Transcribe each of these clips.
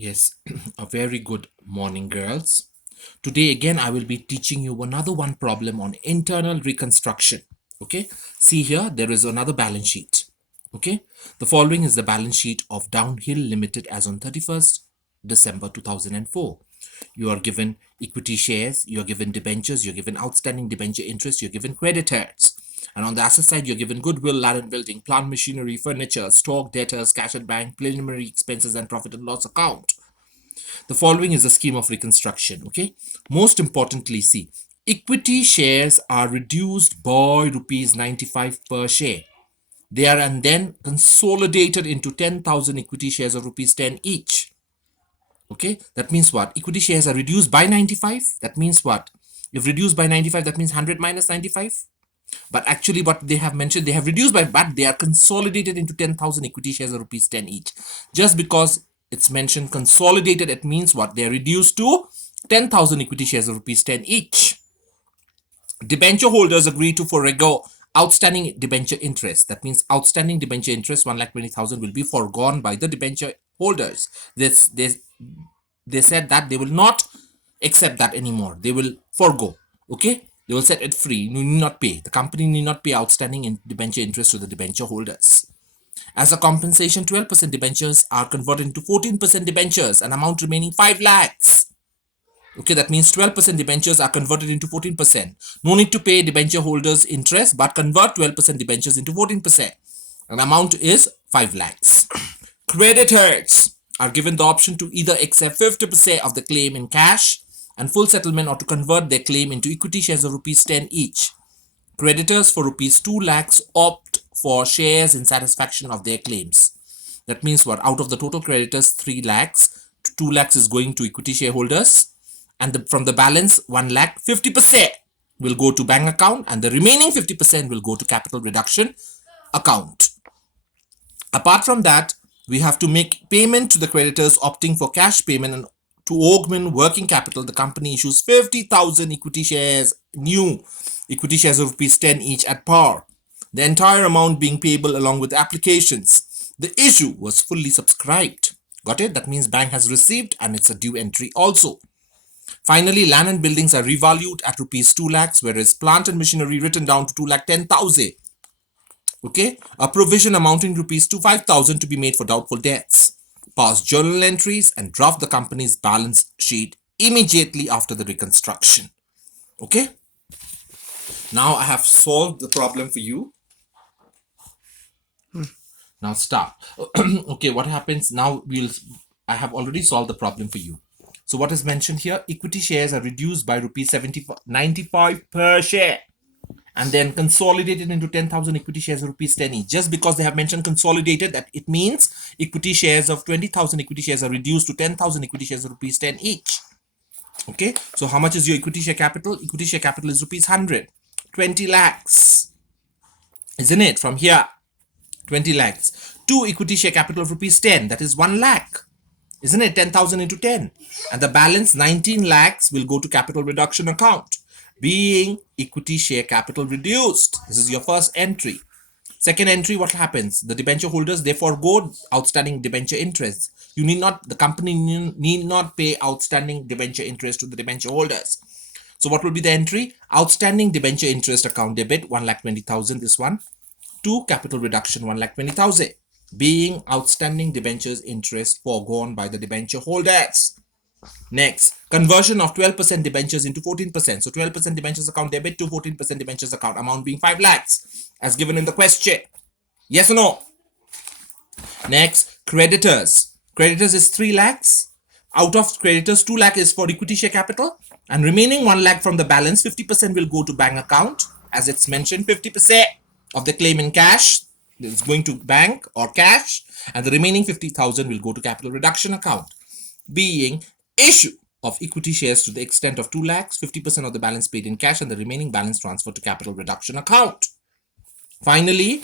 Yes, a very good morning, girls. Today, again, I will be teaching you another one problem on internal reconstruction. Okay, see here, there is another balance sheet. Okay, the following is the balance sheet of Downhill Limited as on 31st December 2004. You are given equity shares, you are given debentures, you're given outstanding debenture interest, you're given creditors. And on the asset side, you're given goodwill, land and building, plant machinery, furniture, stock, debtors, cash at bank, preliminary expenses, and profit and loss account. The following is a scheme of reconstruction. Okay. Most importantly, see, equity shares are reduced by rupees 95 per share. They are and then consolidated into 10,000 equity shares of rupees 10 each. Okay. That means what? Equity shares are reduced by 95. That means what? If reduced by 95, that means 100 minus 95. But actually, what they have mentioned, they have reduced by, but they are consolidated into 10,000 equity shares of rupees 10 each. Just because it's mentioned consolidated, it means what? They are reduced to 10,000 equity shares of rupees 10 each. Debenture holders agree to forego outstanding debenture interest. That means outstanding debenture interest, 1,20,000, will be foregone by the debenture holders. They said that they will not accept that anymore. They will forego. Okay, they will set it free. You need not pay. The company need not pay outstanding debenture interest to the debenture holders. As a compensation, 12% debentures are converted into 14% debentures, an amount remaining 5 lakhs. Okay, that means 12% debentures are converted into 14%. No need to pay debenture holders interest, but convert 12% debentures into 14%. An amount is 5 lakhs. Creditors are given the option to either accept 50% of the claim in cash and full settlement, or to convert their claim into equity shares of rupees 10 each. Creditors for rupees 2 lakhs opt for shares in satisfaction of their claims. That means what? Out of the total creditors, 3 lakhs, 2 lakhs is going to equity shareholders, and from the balance 1 lakh, 50% will go to bank account, and the remaining 50% will go to capital reduction account. Apart from that, we have to make payment to the creditors opting for cash payment, and to augment working capital, the company issues 50,000 equity shares, new equity shares of rupees 10 each at par. The entire amount being payable along with applications. The issue was fully subscribed. Got it? That means bank has received and it's a due entry also. Finally, land and buildings are revalued at rupees 2 lakhs, whereas plant and machinery written down to 2,10,000. Okay, a provision amounting rupees to 5,000 to be made for doubtful debts. Pass journal entries and draft the company's balance sheet immediately after the reconstruction. Okay, now I have solved the problem for you. Now stop. Okay, what happens now? I have already solved the problem for you. So what is mentioned here? Equity shares are reduced by rupees 95 per share, and then consolidated into 10,000 equity shares of rupees 10 each. Just because they have mentioned consolidated, that it means equity shares of 20,000 equity shares are reduced to 10,000 equity shares of rupees 10 each. Okay, so how much is your equity share capital? Equity share capital is rupees 100. 20 lakhs, isn't it? From here, 20 lakhs. 2 equity share capital of rupees 10, that is 1 lakh. Isn't it? 10,000 into 10. And the balance 19 lakhs will go to capital reduction account, being equity share capital reduced. This is your first entry. Second entry, what happens? The debenture holders, they forego outstanding debenture interest. The company need not pay outstanding debenture interest to the debenture holders. So what will be the entry? Outstanding debenture interest account debit, 1,20,000, this one, to capital reduction, 1,20,000, being outstanding debentures interest foregone by the debenture holders. Next, conversion of 12% debentures into 14%. So 12% debentures account debit to 14% debentures account, amount being 5 lakhs as given in the question. Yes or no? Next, creditors. Creditors is 3 lakhs. Out of creditors, 2 lakh is for equity share capital, and remaining 1 lakh from the balance, 50% will go to bank account. As it's mentioned, 50% of the claim in cash is going to bank or cash, and the remaining 50,000 will go to capital reduction account, being issue of equity shares to the extent of 2 lakhs, 50% of the balance paid in cash, and the remaining balance transferred to capital reduction account. Finally,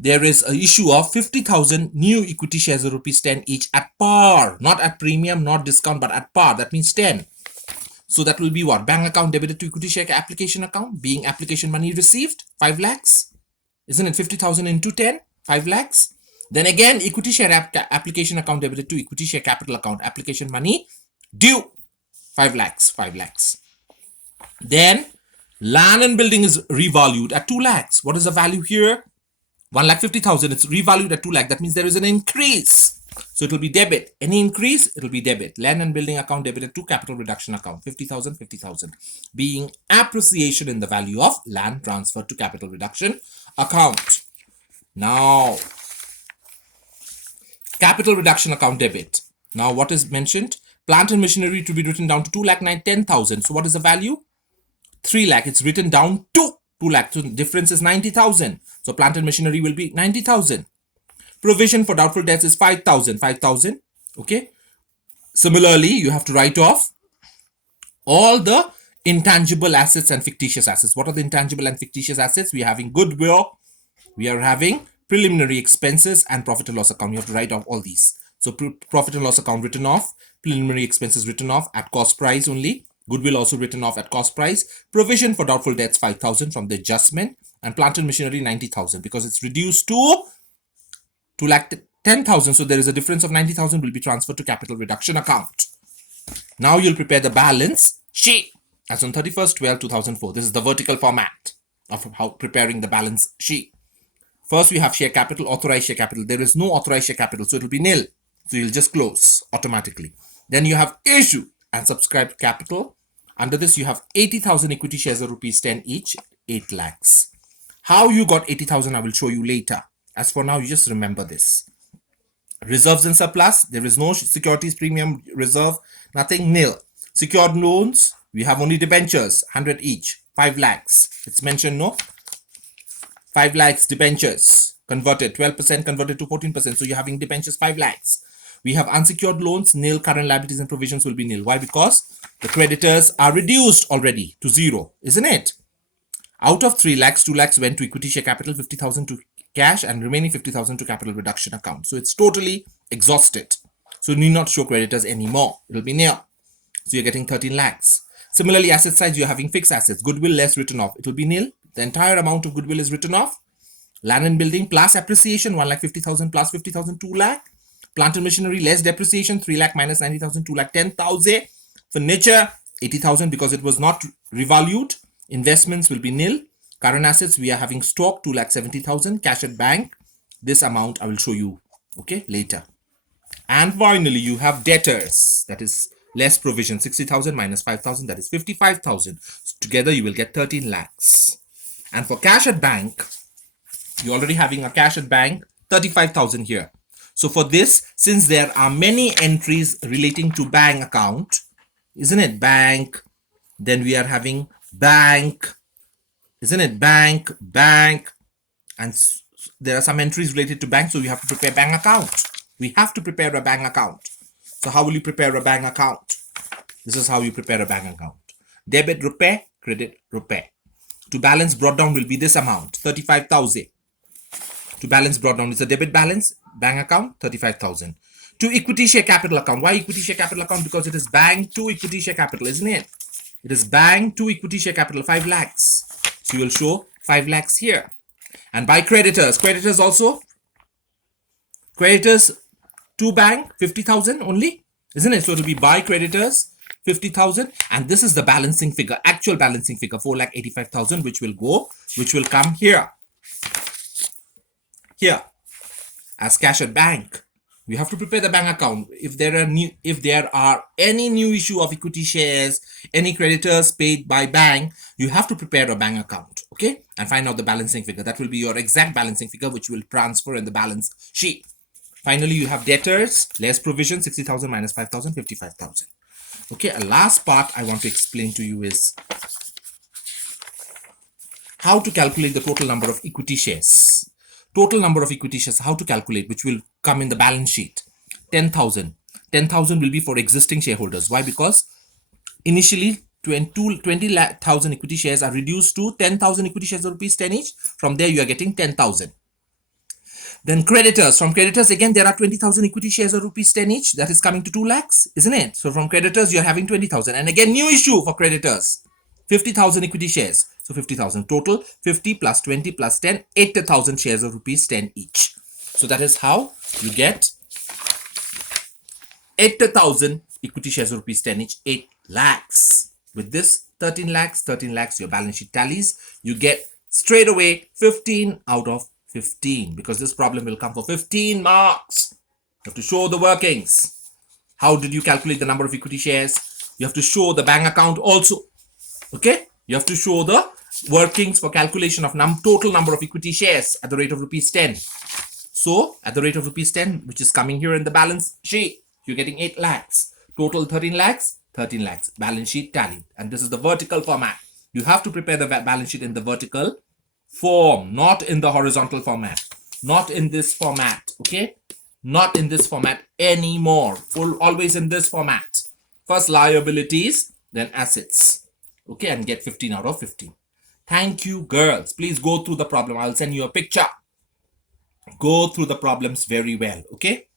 there is an issue of 50,000 new equity shares of rupees 10 each at par, not at premium, not discount, but at par. That means 10. So that will be what? Bank account debited to equity share application account, being application money received, 5 lakhs. Isn't it? 50,000 into 10, 5 lakhs. Then again, equity share application account debited to equity share capital account. Application money due 5 lakhs, 5 lakhs. Then land and building is revalued at 2 lakhs. What is the value here? 1,50,000. It's revalued at 2 lakh. That means there is an increase. So it will be debit. Any increase, it will be debit. Land and building account debited to capital reduction account. 50,000, 50,000. Being appreciation in the value of land transferred to capital reduction account. Now, capital reduction account debit. Now, what is mentioned? Plant and machinery to be written down to 2,10,000. So what is the value? 3 lakh. It's written down to 2 lakh. So the difference is 90,000. So plant and machinery will be 90,000. Provision for doubtful debts is 5,000. 5,000. Okay. Similarly, you have to write off all the intangible assets and fictitious assets. What are the intangible and fictitious assets? We are having goodwill. We are having preliminary expenses and profit and loss account. You have to write off all these. So profit and loss account written off. Preliminary expenses written off at cost price only. Goodwill also written off at cost price. Provision for doubtful debts 5,000 from the adjustment. And plant and machinery 90,000 because it's reduced to 2,10,000. So there is a difference of 90,000 will be transferred to capital reduction account. Now you'll prepare the balance sheet as on 31st 12 2004. This is the vertical format of how preparing the balance sheet. First we have share capital, authorized share capital. There is no authorized share capital, so it will be nil. So you'll just close automatically. Then you have issue and subscribed capital. Under this you have 80,000 equity shares of rupees 10 each, 8 lakhs. How you got 80,000 I will show you later. As for now, you just remember this. Reserves and surplus, there is no securities premium reserve, nothing, nil. Secured loans, we have only debentures, 100 each, 5 lakhs. It's mentioned, no? 5 lakhs debentures, converted, 12% converted to 14%. So you're having debentures 5 lakhs. We have unsecured loans, nil. Current liabilities and provisions will be nil. Why? Because the creditors are reduced already to 0, isn't it? Out of 3 lakhs, 2 lakhs went to equity share capital, 50,000 to cash, and remaining 50,000 to capital reduction account. So it's totally exhausted. So you need not show creditors anymore. It will be nil. So you're getting 13 lakhs. Similarly, asset side, you're having fixed assets. Goodwill less written off. It will be nil. The entire amount of goodwill is written off. Land and building plus appreciation, 1,50,000 plus 50,000, 2 lakh. Plant and machinery less depreciation, 3 lakh minus 90,000, 2,10,000. Furniture, 80,000 because it was not revalued. Investments will be nil. Current assets, we are having stock, 2,70,000. Cash at bank, this amount I will show you, okay, later. And finally, you have debtors, that is less provision, 60,000 minus 5,000, that is 55,000. So together, you will get 13 lakhs. And for cash at bank, you're already having a cash at bank, 35,000 here. So for this, since there are many entries relating to bank account, isn't it? Bank, then we are having bank, isn't it? Bank, and there are some entries related to bank, so you have to prepare bank account. We have to prepare a bank account. So how will you prepare a bank account? This is how you prepare a bank account. Debit rupee, credit rupee. To balance brought down will be this amount, 35,000. To balance brought down is a debit balance, bank account, 35,000. To equity share capital account. Why equity share capital account? Because it is bank to equity share capital, isn't it? It is bank to equity share capital, 5 lakhs. So you will show 5 lakhs here. And by creditors, creditors also, creditors to bank, 50,000 only, isn't it? So it will be by creditors, 50,000. And this is the balancing figure, actual balancing figure, 4,85,000, which will come here. Here, as cash at bank. We have to prepare the bank account. If there are any new issue of equity shares, any creditors paid by bank, you have to prepare a bank account, okay? And find out the balancing figure. That will be your exact balancing figure, which will transfer in the balance sheet. Finally, you have debtors, less provision, 60,000 minus 5,000, 55,000. Okay, a last part I want to explain to you is how to calculate the total number of equity shares. Total number of equity shares, how to calculate, which will come in the balance sheet. 10,000. 10,000 will be for existing shareholders. Why? Because initially 20,000 equity shares are reduced to 10,000 equity shares of rupees 10 each. From there, you are getting 10,000. Then creditors. From creditors, again, there are 20,000 equity shares of rupees 10 each. That is coming to 2 lakhs, isn't it? So from creditors, you're having 20,000. And again, new issue for creditors. 50,000 equity shares. So 50,000 total, 50 plus 20 plus 10, 80,000 shares of rupees 10 each. So that is how you get 80,000 equity shares of rupees 10 each, 8 lakhs. With this 13 lakhs, your balance sheet tallies. You get straight away 15 out of 15 because this problem will come for 15 marks. You have to show the workings. How did you calculate the number of equity shares? You have to show the bank account also. Okay? You have to show the workings for calculation of total number of equity shares at the rate of rupees 10. So, at the rate of rupees 10, which is coming here in the balance sheet, you're getting 8 lakhs. Total 13 lakhs, 13 lakhs. Balance sheet tallied. And this is the vertical format. You have to prepare the balance sheet in the vertical form, not in the horizontal format. Not in this format, okay? Not in this format anymore. Always in this format. First liabilities, then assets. Okay, and get 15 out of 15. Thank you, girls. Please go through the problem. I'll send you a picture. Go through the problems very well, okay?